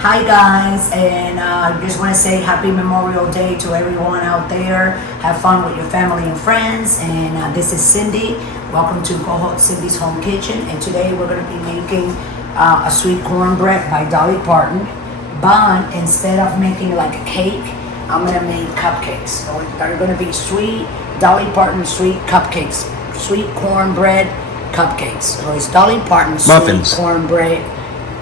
Hi guys, and I just want to say happy Memorial Day to everyone out there. Have fun with your family and friends. And this is Cindy. Welcome to Cindy's Home Kitchen. And today we're going to be making a sweet cornbread by Dolly Parton. But instead of making like a cake, I'm going to make cupcakes. So they're going to be sweet Dolly Parton sweet cupcakes, sweet cornbread cupcakes. So it's Dolly Parton sweet Muffins. Cornbread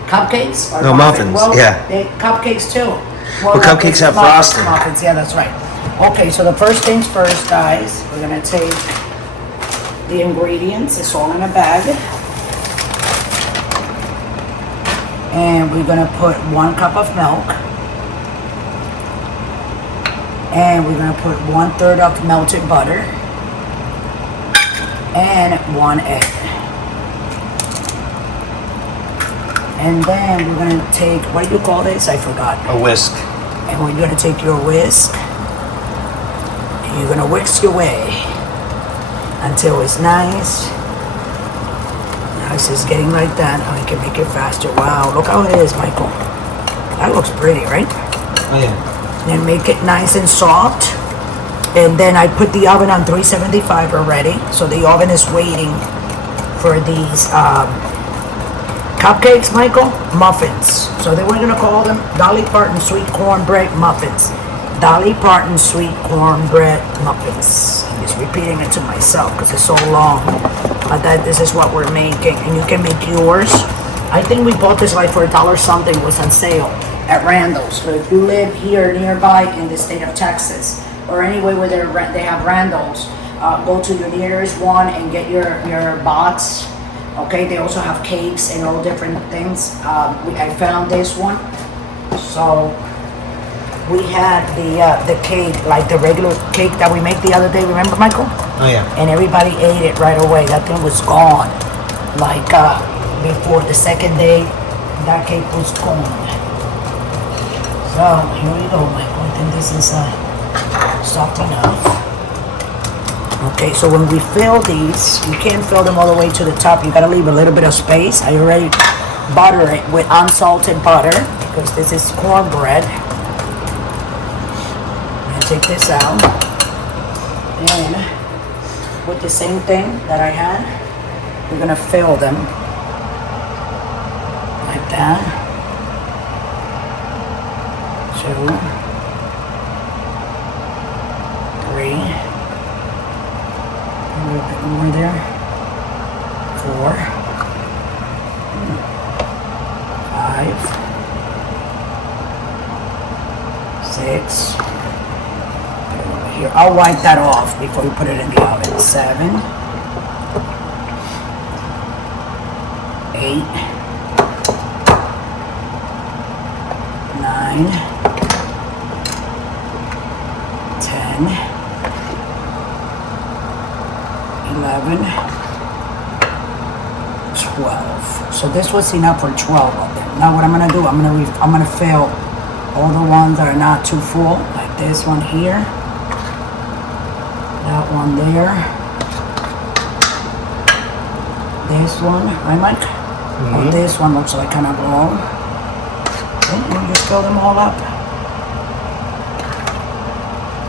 cupcakes? Or no, muffins. Well, yeah. They, cupcakes too. Well, cupcakes have frosting. Muffins, yeah, that's right. Okay, so the first things first, guys. We're gonna take the ingredients. It's all in a bag. And we're gonna put 1 cup of milk. And we're gonna put 1/3 of melted butter. And 1 egg. And then we're gonna take, what do you call this? I forgot. A whisk. And we're gonna take your whisk, and you're gonna whisk your way until it's nice. Now it's just getting like that. I can make it faster. Wow, look how it is, Michael. That looks pretty, right? Oh yeah. Then make it nice and soft. And then I put the oven on 375 already. So the oven is waiting for these cupcakes, Michael? Muffins. So they were going to call them Dolly Parton Sweet Cornbread Muffins. Dolly Parton Sweet Cornbread Muffins. I'm just repeating it to myself because it's so long. But that this is what we're making. And you can make yours. I think we bought this like for $1 something. It was on sale at Randall's. So if you live here nearby in the state of Texas or anywhere where they have Randall's, go to your nearest one and get your box. Okay, they also have cakes and all different things. I found this one. So we had the cake, like the regular cake that we make the other day. Remember, Michael? Oh yeah. And everybody ate it right away. That thing was gone. Like before the second day, that cake was gone. So here we go, Michael. I think this is soft enough. Okay, so when we fill these, you can't fill them all the way to the top. You gotta leave a little bit of space. I already butter it with unsalted butter because this is cornbread. I'm gonna take this out and with the same thing that I had, we're gonna fill them like that. 2, 3. A little bit more there. 4, 5, 6. Here, I'll wipe that off before we put it in the oven. 7, 8, 9, 10. 11, 12. So this was enough for 12 of them. Now what I'm gonna do, I'm gonna fill all the ones that are not too full, like this one here, that one there, this one. Right, Mike? Mm-hmm. Oh, this one looks like kind of long. And you just fill them all up.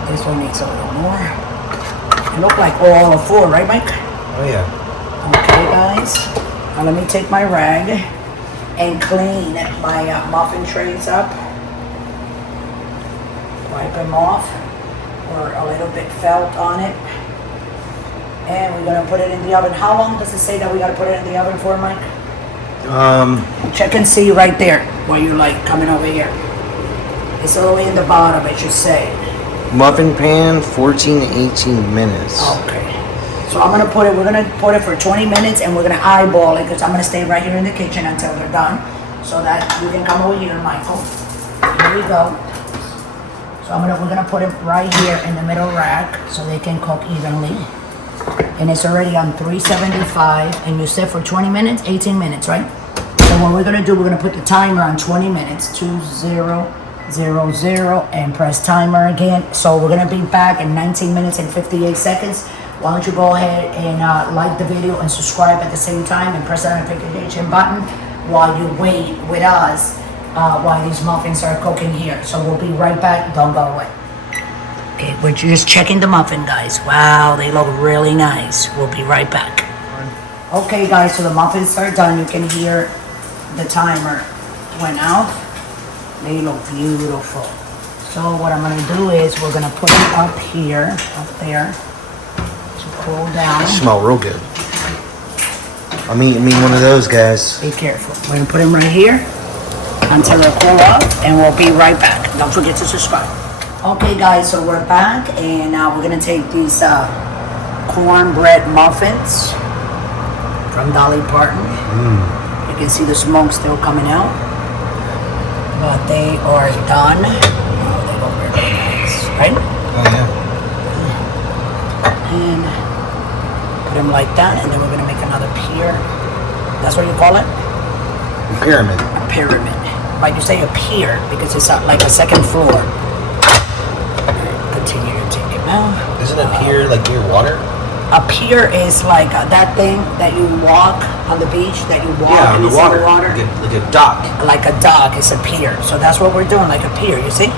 This one needs a little more. It look like all of 4, right, Mike? Oh yeah. Okay, guys. Now let me take my rag and clean my muffin trays up. Wipe them off, or a little bit felt on it. And we're gonna put it in the oven. How long does it say that we gotta put it in the oven for, Mike? Check and see right there while you're like coming over here. It's all the way in the bottom, it should say. Muffin pan, 14 to 18 minutes. Okay. So we're gonna put it for 20 minutes and we're gonna eyeball it because I'm gonna stay right here in the kitchen until they're done. So that you can come over here, Michael. Here we go. So we're gonna put it right here in the middle rack so they can cook evenly. And it's already on 375 and you set for 20 minutes, 18 minutes, right? So what we're gonna do, we're gonna put the timer on 20 minutes, 2000, and press timer again. So we're gonna be back in 19 minutes and 58 seconds. Why don't you go ahead and like the video and subscribe at the same time and press that notification button while you wait with us while these muffins are cooking here. So we'll be right back. Don't go away. Okay, we're just checking the muffin, guys. Wow, they look really nice. We'll be right back. Okay, guys, so the muffins are done. You can hear the timer went out. They look beautiful. So what I'm gonna do is we're gonna put it up here, up there, to cool down. They smell real good. I'm eating me one of those, guys. Be careful. We're gonna put them right here until they cool up, and we'll be right back. Don't forget to subscribe. Okay, guys, so we're back, and now we're gonna take these cornbread muffins from Dolly Parton. You can see the smoke still coming out, but they are done. Oh, they look really nice, right? Oh yeah. And put them like that, and then we're gonna make another pier. That's what you call it? Pyramid. A pyramid. But you say a pier because it's like a second floor. Continue to take it out. Isn't a pier like near water? A pier is like that thing that you walk on the beach, that you walk Yeah, on and the it's in water. the water. Like a dock. Like a dock is a pier. So that's what we're doing, like a pier, you see?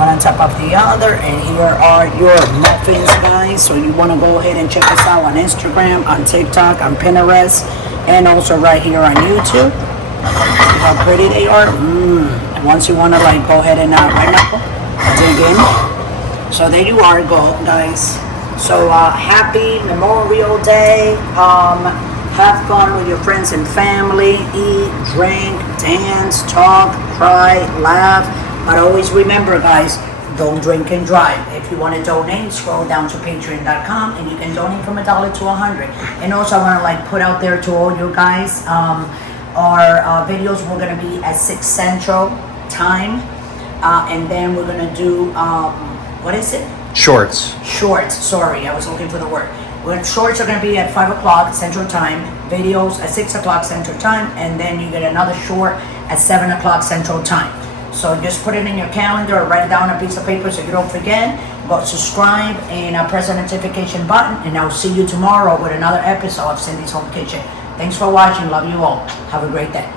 One on top of the other, and here are your muffins, guys. So you want to go ahead and check us out on Instagram, on TikTok, on Pinterest, and also right here on YouTube. See how pretty they are? And once you want to like go ahead and right, Michael, dig in. So there you are, guys. So happy Memorial Day. Have fun with your friends and family. Eat, drink, dance, talk, cry, laugh. But always remember, guys, don't drink and drive. If you want to donate, scroll down to patreon.com and you can donate from $1 to $100. And also I want to like put out there to all you guys, our videos we're going to be at 6 Central time. And then we're going to do, what is it? Shorts. Shorts, sorry, I was looking for the word. Shorts are going to be at 5 o'clock Central Time, videos at 6 o'clock Central Time, and then you get another short at 7 o'clock Central Time. So just put it in your calendar or write it down on a piece of paper so you don't forget. Go subscribe and press the notification button, and I'll see you tomorrow with another episode of Cindy's Home Kitchen. Thanks for watching. Love you all. Have a great day.